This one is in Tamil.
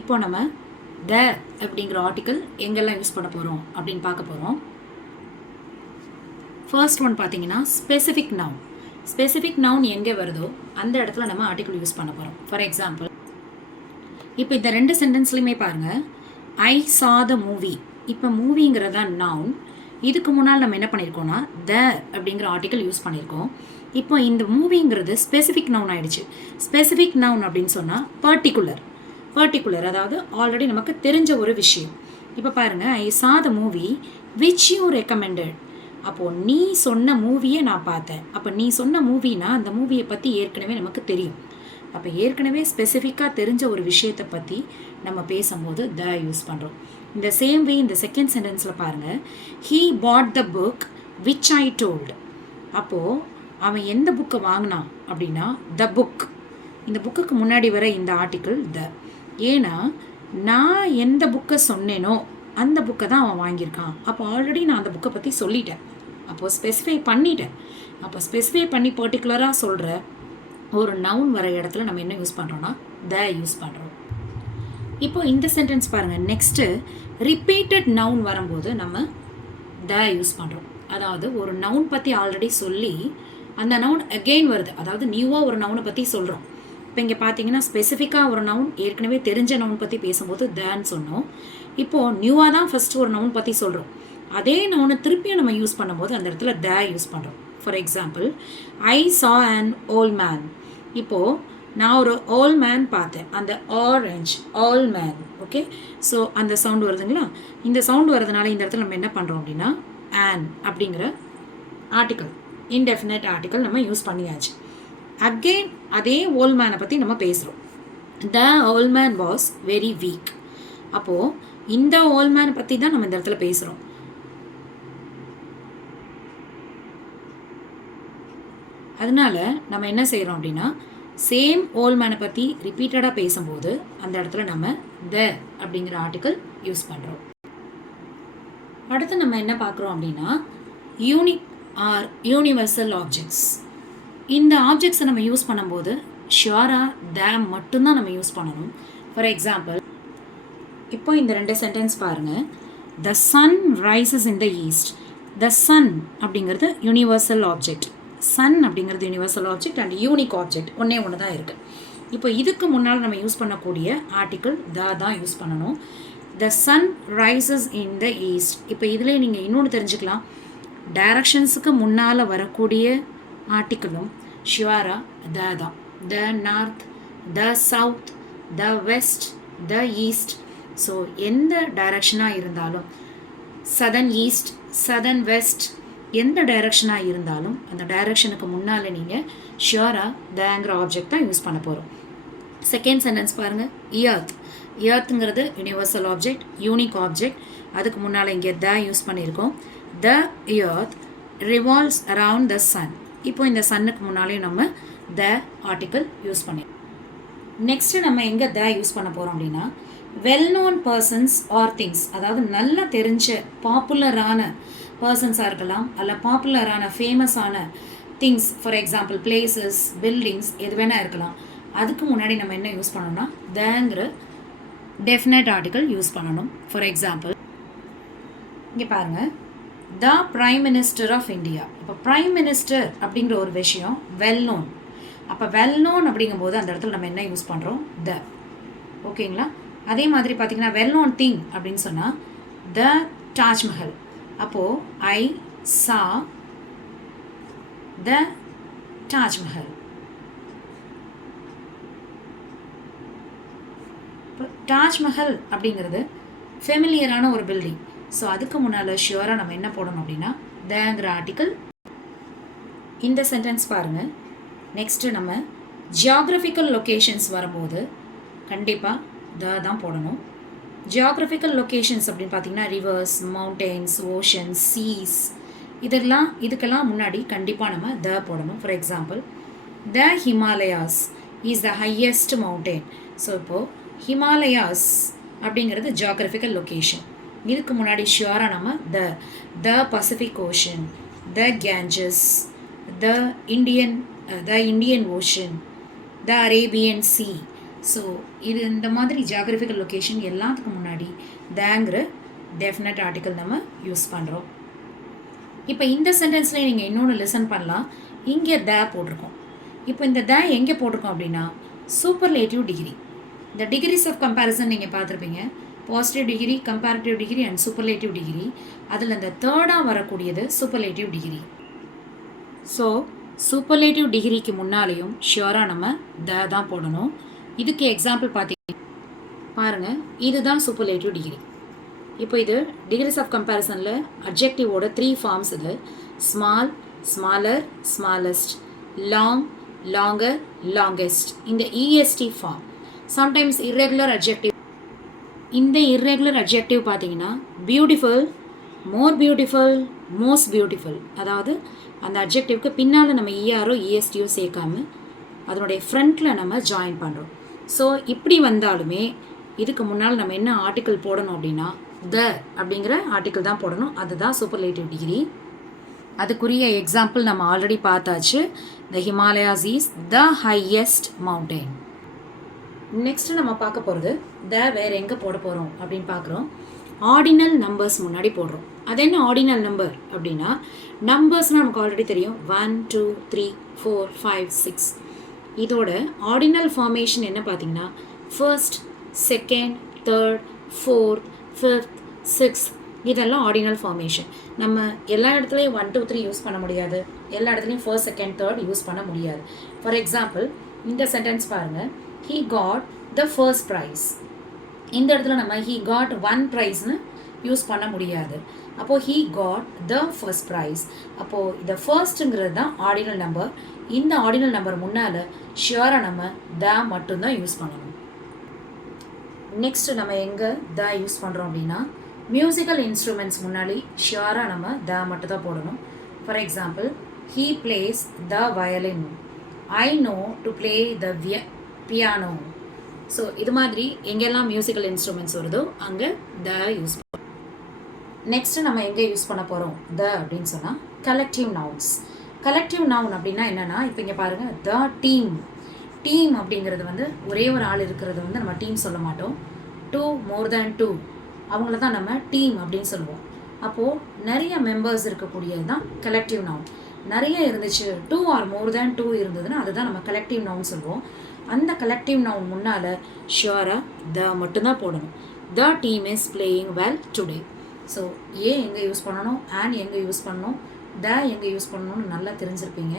இப்போ நம்ம த அப்படிங்கிற ஆர்டிக்கல் எங்கெல்லாம் யூஸ் பண்ண போகிறோம் அப்படின்னு பார்க்க போகிறோம். ஃபர்ஸ்ட் ஒன் பார்த்தீங்கன்னா ஸ்பெசிஃபிக் நவுன். ஸ்பெசிஃபிக் நவுன் எங்கே வருதோ அந்த இடத்துல நம்ம ஆர்டிக்கல் யூஸ் பண்ண போகிறோம். ஃபார் எக்ஸாம்பிள், இப்போ இந்த ரெண்டு சென்டென்ஸ்லையுமே பாருங்கள், ஐ சா த மூவி. இப்போ மூவிங்கிறது தான் நவுன். இதுக்கு முன்னால் நம்ம என்ன பண்ணியிருக்கோம்னா த அப்படிங்கிற ஆர்டிக்கல் யூஸ் பண்ணியிருக்கோம். இப்போ இந்த மூவிங்கிறது ஸ்பெசிஃபிக் நவுன் ஆயிடுச்சு. ஸ்பெசிஃபிக் நவுன் அப்படின்னு சொன்னால் பர்டிகுலர், அதாவது ஆல்ரெடி நமக்கு தெரிஞ்ச ஒரு விஷயம். இப்போ பாருங்கள், ஐ சா the movie which you recommended. அப்போது நீ சொன்ன மூவியை நான் பார்த்தேன். அப்போ நீ சொன்ன மூவினா அந்த மூவியை பற்றி ஏற்கனவே நமக்கு தெரியும். அப்போ ஏற்கனவே ஸ்பெசிஃபிக்காக தெரிஞ்ச ஒரு விஷயத்தை பற்றி நம்ம பேசும்போது த யூஸ் பண்ணுறோம். இந்த சேம் வே இந்த செகண்ட் சென்டென்ஸில் பாருங்கள், he pot the book which I told. அப்போது அவன் எந்த புக்கை வாங்கினான் அப்படின்னா த புக். இந்த புக்குக்கு முன்னாடி வர இந்த ஆர்டிக்கிள் த. ஏன்னா நான் எந்த புக்கை சொன்னேனோ அந்த புக்கை தான் அவன் வாங்கியிருக்கான். அப்போ ஆல்ரெடி நான் அந்த புக்கை பற்றி சொல்லிட்டேன். அப்போது ஸ்பெசிஃபை பண்ணிட்டேன். அப்போ ஸ்பெசிஃபை பண்ணி பர்டிகுலராக சொல்கிற ஒரு நவுன் வர இடத்துல நம்ம என்ன யூஸ் பண்ணுறோன்னா த யூஸ் பண்ணுறோம். இப்போ இந்த சென்டென்ஸ் பாருங்கள், நெக்ஸ்ட்டு ரிப்பீட்டட் நவுன் வரும்போது நம்ம த யூஸ் பண்ணுறோம். அதாவது ஒரு நவுன் பற்றி ஆல்ரெடி சொல்லி அந்த நவுன் அகெயின் வருது, அதாவது நியூவாக ஒரு நவுனை பற்றி சொல்கிறோம். இப்போ இங்கே பார்த்தீங்கன்னா ஸ்பெசிஃபிக்காக ஒரு நவுன் ஏற்கனவே தெரிஞ்ச நவுன் பற்றி பேசும்போது தன்னு சொன்னோம். இப்போது நியூவாக தான் ஃபஸ்ட்டு ஒரு நவுன் பற்றி சொல்கிறோம். அதே நவுனை திருப்பியும் நம்ம யூஸ் பண்ணும்போது அந்த இடத்துல த யூஸ் பண்ணுறோம். ஃபார் எக்ஸாம்பிள், ஐ சா அன் ஓல்ட் மேன். இப்போது நான் ஒரு ஓல்ட் மேன் பார்த்தேன். அந்த orange all man. Okay, so அந்த சவுண்டு வருதுங்களா? இந்த சவுண்டு வரதுனால இந்த இடத்துல நம்ம என்ன பண்ணுறோம் அப்படின்னா ஆன் அப்படிங்கிற ஆர்டிக்கல், இன்டெஃபினட் ஆர்டிக்கல் நம்ம யூஸ் பண்ணியாச்சு. அகெயின் அதே ஓல்ட் மேனை பற்றி நம்ம பேசுகிறோம். The old man was very weak. அப்போது இந்த ஓல்ட் மேனை பற்றி தான் நம்ம இந்த இடத்துல பேசுகிறோம். அதனால நம்ம என்ன செய்கிறோம் அப்படின்னா சேம் ஓல்ட் மேனை பற்றி ரிப்பீட்டடாக பேசும்போது அந்த இடத்துல நம்ம த அப்படிங்கிற ஆர்டிக்கல் யூஸ் பண்ணுறோம். அடுத்து நம்ம என்ன பார்க்குறோம் அப்படின்னா யூனிக் ஆர் யூனிவர்சல் ஆப்ஜெக்ட்ஸ். இந்த ஆப்ஜெக்ட்ஸை நம்ம யூஸ் பண்ணும்போது ஷுவராக த மட்டும்தான் நம்ம யூஸ் பண்ணணும். ஃபார் எக்ஸாம்பிள், இப்போ இந்த ரெண்டு சென்டென்ஸ் பாருங்கள், the sun rises in the east. The sun அப்படிங்கிறது யூனிவர்சல் ஆப்ஜெக்ட். சன் அப்படிங்கிறது universal object and unique object ஒன்றே ஒன்று தான் இருக்குது. இப்போ இதுக்கு முன்னால் நம்ம யூஸ் பண்ணக்கூடிய ஆர்டிக்கிள் த தான் யூஸ் பண்ணணும். The sun rises in the east. இப்போ இதிலே நீங்கள் இன்னொன்று தெரிஞ்சுக்கலாம், டைரக்ஷன்ஸுக்கு முன்னால் வரக்கூடிய ஆர்டிக்கிளும் ஷுவரா த தான். The north, the south, the west, the east. So எந்த டைரக்ஷனாக இருந்தாலும், சதர்ன் ஈஸ்ட், சதர்ன் வெஸ்ட், எந்த டைரக்ஷனாக இருந்தாலும் அந்த டைரக்ஷனுக்கு முன்னால் நீங்கள் ஷுவராக தங்கிற ஆப்ஜெக்ட் தான் யூஸ் பண்ண போகிறோம். செகண்ட் சென்டென்ஸ் பாருங்கள், எர்த். எர்த்துங்கிறது யூனிவர்சல் ஆப்ஜெக்ட், யூனிக் ஆப்ஜெக்ட். அதுக்கு முன்னால் இங்கே த யூஸ் பண்ணியிருக்கோம். The earth revolves around the sun. இப்போ இந்த சன்னுக்கு முன்னாலேயும் நம்ம த ஆர்டிக்கல் யூஸ் பண்ணியிருக்கோம். நெக்ஸ்ட்டு நம்ம எங்கே த யூஸ் பண்ண போகிறோம் அப்படின்னா well known persons or things. அதாவது நல்லா தெரிஞ்ச பாப்புலரான பர்சன்ஸாக இருக்கலாம், அல்ல பாப்புலரான ஃபேமஸான things. For example places, buildings, எது வேணால் இருக்கலாம். அதுக்கு முன்னாடி நம்ம என்ன யூஸ் பண்ணணும்னா தங்கிற டெஃபினட் ஆர்டிக்கல் யூஸ் பண்ணணும். ஃபார் எக்ஸாம்பிள், இங்கே பாருங்கள், the prime minister of India. இப்போ பிரைம் மினிஸ்டர் அப்படிங்கிற ஒரு விஷயம் வெல் நோன். அப்போ வெல் நோன் அப்படிங்கும்போது அந்த இடத்துல நம்ம என்ன யூஸ் பண்ணுறோம் த. ஓகேங்களா? அதே மாதிரி பார்த்திங்கன்னா வெல் நோன் திங் அப்படின்னு சொன்னால் த தாஜ்மஹல். அப்போது ஐ சா த தாஜ்மஹல். இப்போ தாஜ்மஹல் அப்படிங்கிறது ஃபெமிலியரான ஒரு பில்டிங். ஸோ அதுக்கு முன்னால் ஷுவராக நம்ம என்ன போடணும் அப்படின்னா தங்கிற ஆர்டிக்கல். இந்த சென்டென்ஸ் பாருங்கள், நெக்ஸ்ட்டு நம்ம ஜியாகிரபிக்கல் லொக்கேஷன்ஸ் வரும்போது கண்டிப்பாக த தான் போடணும். ஜியாகிரபிக்கல் லொக்கேஷன்ஸ் அப்படின்னு பார்த்தீங்கன்னா ரிவர்ஸ், மவுண்டெயின்ஸ், ஓஷன்ஸ், சீஸ், இதுக்கெல்லாம் முன்னாடி கண்டிப்பாக நம்ம த போடணும். For example, the Himalayas is the highest mountain. So இப்போது ஹிமாலயாஸ் அப்படிங்கிறது ஜியாகிரபிக்கல் லொக்கேஷன். இதுக்கு முன்னாடி ஷுவராக நம்ம த Pacific ocean, the Ganges, the Indian ocean, the Arabian sea, so இது இந்த மாதிரி ஜியாகிரபிக்கல் லொக்கேஷன் எல்லாத்துக்கும் முன்னாடி தேங்கிற டெஃபினட் ஆர்டிக்கல் நம்ம யூஸ் பண்ணுறோம். இப்போ இந்த சென்டென்ஸில் நீங்கள் இன்னொன்று லிசன் பண்ணலாம். இங்கே த போட்டிருக்கோம். இப்போ இந்த த எங்கே போட்டிருக்கோம் அப்படின்னா சூப்பர்லேட்டிவ் டிகிரி. இந்த டிகிரிஸ் ஆஃப் கம்பேரிசன் நீங்கள் பார்த்துருப்பீங்க. Positive degree, comparative degree and superlative degree. அதில் இந்த தேர்டாக வரக்கூடியது சூப்பர்லேட்டிவ் டிகிரி. ஸோ சூப்பர்லேட்டிவ் டிகிரிக்கு முன்னாலேயும் ஷியோராக நம்ம த தான் போடணும். இதுக்கு எக்ஸாம்பிள் பார்த்தீங்கன்னா பாருங்கள், இதுதான் சூப்பர்லேட்டிவ் டிகிரி. இப்போ இது டிகிரிஸ் ஆஃப் கம்பேரிசனில் அட்ஜெக்டிவோட 3 ஃபார்ம்ஸ். இது small, smaller, smallest, long, longer, longest. இந்த EST form. Sometimes irregular adjective. இந்த இர்ரெகுலர் அட்ஜெக்டிவ் பார்த்தீங்கன்னா beautiful, more beautiful, most beautiful. அதாவது அந்த அட்ஜெக்டிவ்க்கு பின்னால் நம்ம இஆரோ இஎஸ்டியோ சேர்க்காம அதனுடைய ஃப்ரண்ட்டில் நம்ம ஜாயின் பண்ணுறோம். ஸோ இப்படி வந்தாலுமே இதுக்கு முன்னால் நம்ம என்ன ஆர்டிக்கல் போடணும் அப்படின்னா த அப்படிங்கிற ஆர்டிக்கல் தான் போடணும். அதுதான் சூப்பர்லேட்டிவ் டிகிரி. அதுக்குரிய எக்ஸாம்பிள் நம்ம ஆல்ரெடி பார்த்தாச்சு. The Himalayas is the highest mountain. Next நம்ம பார்க்க போகிறது த வேறு எங்கே போட போகிறோம் அப்படின்னு பார்க்குறோம். ஆர்டினல் நம்பர்ஸ் முன்னாடி போடுறோம். அது என்ன ஆர்டினல் நம்பர் அப்படின்னா, நம்பர்ஸ்னால் நமக்கு ஆல்ரெடி தெரியும். 1 2 3 4 5 6. இதோட ஆர்டினல் ஃபார்மேஷன் என்ன பார்த்தீங்கன்னா first, second, third, fourth, fifth, sixth. இதெல்லாம் ஆர்டினல் ஃபார்மேஷன். நம்ம எல்லா இடத்துலையும் 1 2 3 யூஸ் பண்ண முடியாது. எல்லா இடத்துலையும் ஃபர்ஸ்ட், செகண்ட், தேர்ட் யூஸ் பண்ண முடியாது. ஃபார் எக்ஸாம்பிள் இந்த சென்டென்ஸ் பாருங்கள். he got the first prize. இந்த இடத்துல நம்ம he got one prizeன்னு யூஸ் பண்ண முடியாது. அப்போது he got the first prize. அப்போது இந்த ஃபர்ஸ்ட்டுங்கிறது தான் ஆர்டினல் நம்பர். இந்த ஆர்டினல் நம்பர் முன்னால் ஷியோராக நம்ம த மட்டும்தான் யூஸ் பண்ணணும். நெக்ஸ்ட்டு நம்ம எங்கே த யூஸ் பண்ணுறோம் அப்படின்னா மியூசிக்கல் இன்ஸ்ட்ருமெண்ட்ஸ் முன்னாடி ஷியோராக நம்ம த மட்டும் தான் போடணும். For example he plays the violin. I know to play the piano. So இது மாதிரி எங்கெல்லாம் மியூசிக்கல் இன்ஸ்ட்ருமெண்ட்ஸ் வருதோ அங்கே த யூஸ் பண்ணுறோம். நெக்ஸ்ட்டு நம்ம எங்கே யூஸ் பண்ண போகிறோம் த அப்படின்னு சொன்னால் கலெக்டிவ் நவுன்ஸ். கலெக்டிவ் நவுன் அப்படின்னா என்னென்னா, இப்போ இங்கே பாருங்கள், த டீம். டீம் அப்படிங்கிறது வந்து ஒரே ஒரு ஆள் இருக்கிறது வந்து நம்ம டீம் சொல்ல மாட்டோம். 2 more than 2 அவங்கள தான் நம்ம டீம் அப்படின்னு சொல்லுவோம். அப்போது நிறைய மெம்பர்ஸ் இருக்கக்கூடியது தான் கலெக்டிவ் நவுன். நிறைய இருந்துச்சு, 2 or more than 2 இருந்ததுன்னா அதுதான் நம்ம கலெக்டிவ் நவுன் சொல்லுவோம். அந்த கலெக்டிவ் நவுன் முன்னால் ஷியோராக த மட்டும்தான் போடணும். The team is playing well today. So a எங்கே யூஸ் பண்ணணும், அண்ட் எங்கே யூஸ் பண்ணணும், த எங்கே யூஸ் பண்ணணும்னு நல்லா தெரிஞ்சிருப்பீங்க.